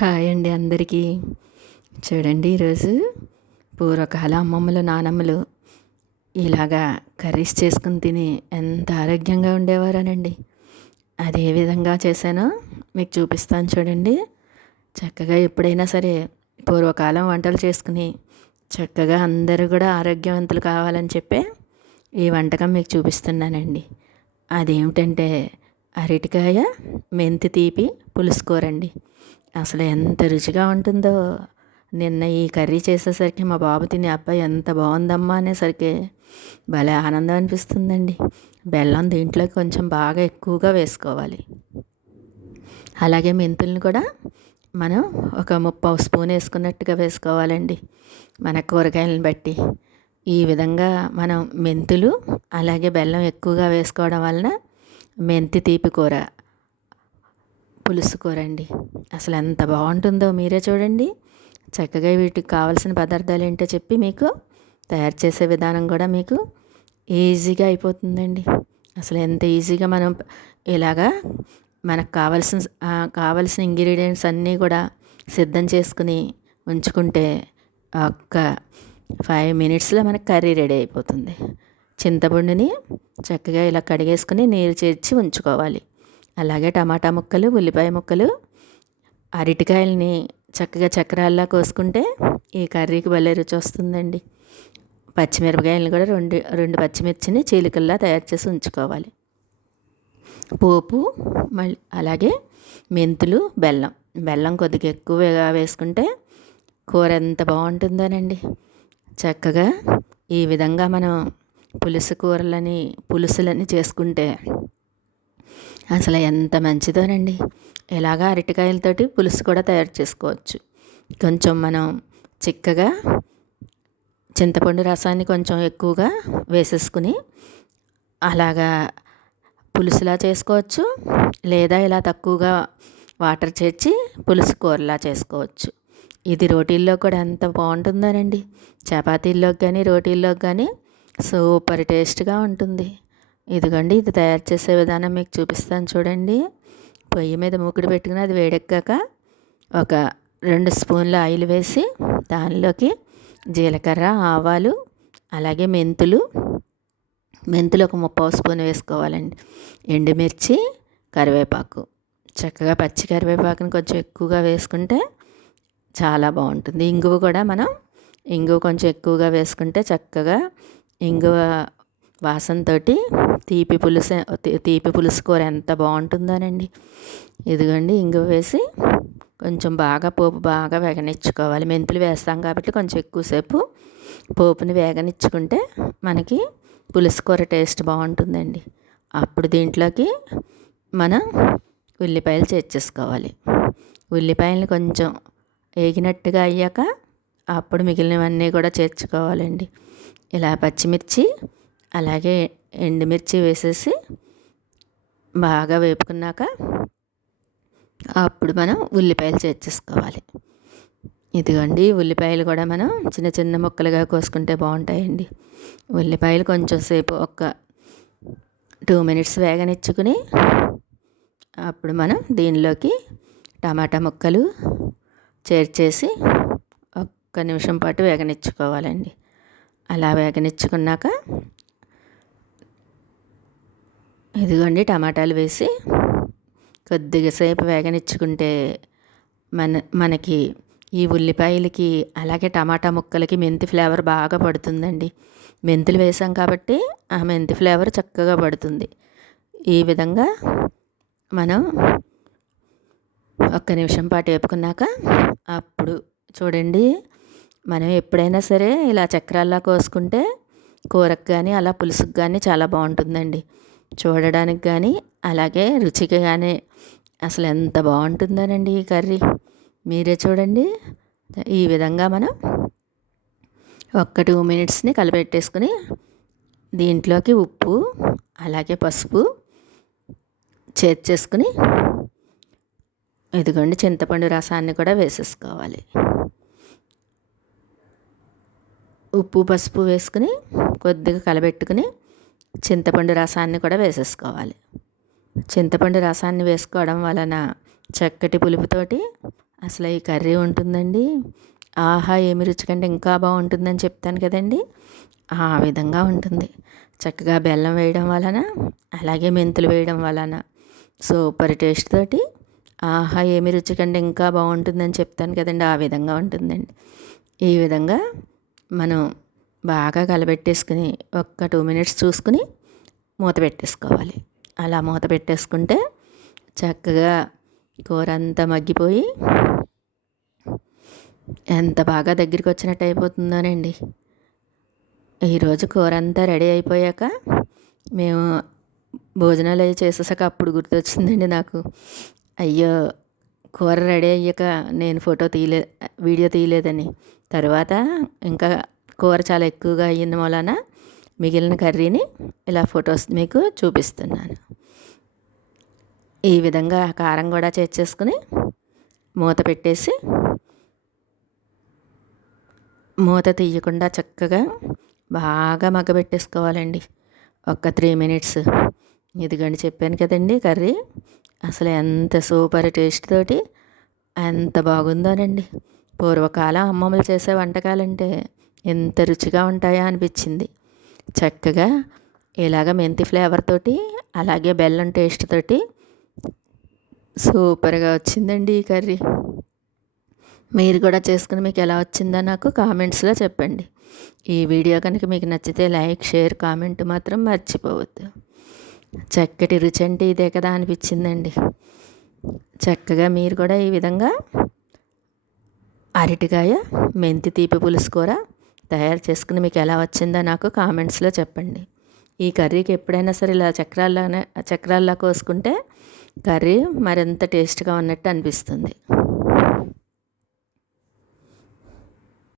Hi అండి అందరికీ. చూడండి ఈరోజు పూర్వకాల అమ్మమ్మలు నానమ్మలు ఇలాగా కర్రీస్ చేసుకుని తిని ఎంత ఆరోగ్యంగా ఉండేవారనండి. అదే విధంగా చేశానో. మీకు చూపిస్తాను చూడండి. చక్కగా ఎప్పుడైనా సరే పూర్వకాలం వంటలు చేసుకుని చక్కగా అందరూ కూడా ఆరోగ్యవంతులు కావాలని చెప్పే ఈ వంటకం మీకు చూపిస్తున్నానండి. అదేమిటంటే అరటికాయ మెంతి తీపి పులుసుకోరండి అసలు ఎంత రుచిగా ఉంటుందో. నిన్న ఈ కర్రీ చేసేసరికి మా బాబు తినే అబ్బాయి ఎంత బాగుందమ్మా అనేసరికి భలే ఆనందం అనిపిస్తుందండి. బెల్లం దీంట్లో కొంచెం బాగా ఎక్కువగా వేసుకోవాలి. అలాగే మెంతుల్ని కూడా మనం ఒక ముప్పై స్పూన్ వేసుకున్నట్టుగా వేసుకోవాలండి. మన కూరగాయలను బట్టి. ఈ విధంగా మనం మెంతులు అలాగే బెల్లం ఎక్కువగా వేసుకోవడం వలన మెంతి తీపి కూర పులుసు అసలు ఎంత బాగుంటుందో మీరే చూడండి. చక్కగా వీటికి కావాల్సిన పదార్థాలు ఏంటో చెప్పి మీకు తయారు చేసే విధానం కూడా మీకు ఈజీగా అయిపోతుందండి. అసలు ఎంత ఈజీగా మనం ఇలాగా మనకు కావాల్సిన కావాల్సిన ఇంగ్రీడియంట్స్ అన్నీ కూడా సిద్ధం చేసుకుని ఉంచుకుంటే ఒక్క ఫైవ్ మినిట్స్లో మనకు కర్రీ రెడీ అయిపోతుంది. చింతపండుని చక్కగా ఇలా కడిగేసుకుని నీరు చేర్చి ఉంచుకోవాలి. అలాగే టమాటా ముక్కలు ఉల్లిపాయ ముక్కలు అరటికాయలని చక్కగా చక్రాల్లా కోసుకుంటే ఈ కర్రీకి భలే రుచి వస్తుందండి. పచ్చిమిరపకాయలను కూడా రెండు రెండు పచ్చిమిర్చిని చీలికల్లా తయారు చేసి ఉంచుకోవాలి. పోపు మళ్ళీ అలాగే మెంతులు బెల్లం. బెల్లం కొద్దిగా ఎక్కువగా వేసుకుంటే కూర ఎంత బాగుంటుందోనండి. చక్కగా ఈ విధంగా మనం పులుసు కూరలని పులుసులని చేసుకుంటే అసలు ఎంత మంచిదోనండి. ఇలాగా అరటికాయలతోటి పులుసు కూడా తయారు చేసుకోవచ్చు. కొంచెం మనం చిక్కగా చింతపండు రసాన్ని కొంచెం ఎక్కువగా వేసేసుకుని అలాగా పులుసులా చేసుకోవచ్చు. లేదా ఇలా తక్కువగా వాటర్ చేర్చి పులుసు కూరలా చేసుకోవచ్చు. ఇది రోటీల్లో కూడా ఎంత బాగుంటుందోనండి. చపాతీల్లోకి కానీ రోటీల్లోకి కానీ సూపర్ టేస్ట్గా ఉంటుంది. ఇదిగోండి ఇది తయారు చేసే విధానం మీకు చూపిస్తాను చూడండి. పొయ్యి మీద మూకుడు పెట్టుకుని అది వేడెక్కాక ఒక రెండు స్పూన్ల ఆయిల్ వేసి దానిలోకి జీలకర్ర ఆవాలు అలాగే మెంతులు మెంతులు ఒక ముప్పావు స్పూన్ వేసుకోవాలండి. ఎండుమిర్చి కరివేపాకు. చక్కగా పచ్చి కరివేపాకుని కొంచెం ఎక్కువగా వేసుకుంటే చాలా బాగుంటుంది. ఇంగువ కూడా మనం ఇంగువ కొంచెం ఎక్కువగా వేసుకుంటే చక్కగా ఇంగువ వాసనతో తీపి పులుసు తీపి పులుసు కూర ఎంత బాగుంటుందోనండి. ఇదిగోండి ఇంగు వేసి కొంచెం బాగా పోపు బాగా వేగనిచ్చుకోవాలి. మెంతులు వేస్తాం కాబట్టి కొంచెం ఎక్కువసేపు పోపుని వేగనిచ్చుకుంటే మనకి పులుసు కూర టేస్ట్ బాగుంటుందండి. అప్పుడు దీంట్లోకి మనం ఉల్లిపాయలు చేర్చేసుకోవాలి ఉల్లిపాయలని కొంచెం వేగినట్టుగా అయ్యాక అప్పుడు మిగిలినవన్నీ కూడా చేర్చుకోవాలండి. ఇలా పచ్చిమిర్చి అలాగే ఎండుమిర్చి వేసేసి బాగా వేపుకున్నాక అప్పుడు మనం ఉల్లిపాయలు చేర్చేసుకోవాలి ఇదిగోండి ఉల్లిపాయలు కూడా మనం చిన్న చిన్న ముక్కలుగా కోసుకుంటే బాగుంటాయండి. ఉల్లిపాయలు కొంచెం సేపు ఒక టూ మినిట్స్ వేగనిచ్చుకుని అప్పుడు మనం దీనిలోకి టమాటా ముక్కలు చేర్చేసి ఒక్క నిమిషం పాటు వేగనిచ్చుకోవాలండి. అలా వేగనిచ్చుకున్నాక ఇదిగోండి టమాటాలు వేసి కొద్దిగా సేపు వేగనిచ్చుకుంటే మన మనకి ఈ ఉల్లిపాయలకి అలాగే టమాటా ముక్కలకి మెంతి ఫ్లేవర్ బాగా పడుతుందండి. మెంతులు వేసాం కాబట్టి ఆ మెంతి ఫ్లేవర్ చక్కగా పడుతుంది. ఈ విధంగా మనం ఒక్క నిమిషం పాటు వేపుకున్నాక అప్పుడు చూడండి మనం ఎప్పుడైనా సరే ఇలా చక్రాల్లా కోసుకుంటే కూరకు కానీ అలా పులుసుకు కానీ చాలా బాగుంటుందండి. చూడడానికి కానీ అలాగే రుచికి కానీ అసలు ఎంత బాగుంటుందోనండి ఈ కర్రీ. మీరే చూడండి. ఈ విధంగా మనం ఒక్క టూ మినిట్స్ని కలిపెట్టేసుకుని దీంట్లోకి ఉప్పు అలాగే పసుపు చేర్చేసుకుని ఇదిగోండి చింతపండు రసాన్ని కూడా వేసేసుకోవాలి. ఉప్పు పసుపు వేసుకుని కొద్దిగా కలబెట్టుకుని చింతపండు రసాన్ని కూడా వేసేసుకోవాలి. చింతపండు రసాన్ని వేసుకోవడం వలన చక్కటి పులుపుతోటి అసలు ఈ కర్రీ ఉంటుందండి. ఆహా ఏమి రుచికంటే ఇంకా బాగుంటుందని చెప్తాను కదండి. ఆ విధంగా ఉంటుంది. చక్కగా బెల్లం వేయడం వలన అలాగే మెంతులు వేయడం వలన సూపర్ టేస్ట్ తోటి ఆహా ఏమి రుచికంటే ఇంకా బాగుంటుందని చెప్తాను కదండి. ఆ విధంగా ఉంటుందండి. ఈ విధంగా మనం బాగా కలబెట్టేసుకుని ఒక్క టూ మినిట్స్ చూసుకుని మూత పెట్టేసుకోవాలి. అలా మూత పెట్టేసుకుంటే చక్కగా కూర అంతా మగ్గిపోయి ఎంత బాగా దగ్గరికి వచ్చినట్టు అయిపోతుందోనండి. ఈరోజు కూర అంతా రెడీ అయిపోయాక మేము భోజనాలు అవి చేసేసాక అప్పుడు గుర్తొచ్చిందండి నాకు. అయ్యో కూర రెడీ అయ్యాక నేను ఫోటో తీయలే వీడియో తీయలేదని. తర్వాత ఇంకా కూర చాలా ఎక్కువగా అయ్యింది మూలాన. మిగిలిన కర్రీని ఇలా ఫొటోస్ మీకు చూపిస్తున్నాను. ఈ విధంగా కారం కూడా చేర్చేసుకుని మూత పెట్టేసి మూత తీయకుండా చక్కగా బాగా మగ్గబెట్టేసుకోవాలండి ఒక్క త్రీ మినిట్స్. ఇదిగండి చెప్పాను కదండి కర్రీ. అసలు ఎంత సూపర్ టేస్ట్ తోటి ఎంత బాగుందోనండి. పూర్వకాలం అమ్మమ్మలు చేసే వంటకాలంటే ఎంత రుచిగా ఉంటాయా అనిపించింది. చక్కగా ఇలాగ మెంతి ఫ్లేవర్ తోటి అలాగే బెల్లం టేస్ట్ తోటి సూపర్గా వచ్చిందండి ఈ కర్రీ. మీరు కూడా చేసుకుని మీకు ఎలా వచ్చిందో నాకు కామెంట్స్లో చెప్పండి. ఈ వీడియో కనుక మీకు నచ్చితే లైక్ షేర్ కామెంట్ మాత్రం మర్చిపోవద్దు. చక్కటి రుచి అంటే ఇదే కదా అనిపించిందండి. చక్కగా మీరు కూడా ఈ విధంగా అరటికాయ మెంతి తీపి పులుసు కూర తయారు చేసుకుని మీకు ఎలా వచ్చిందో నాకు కామెంట్స్లో చెప్పండి. ఈ కర్రీకి ఎప్పుడైనా సరే ఇలా చక్రాల్లానే చక్రాల్లా కోసుకుంటే కర్రీ మరింత టేస్ట్గా ఉన్నట్టు అనిపిస్తుంది.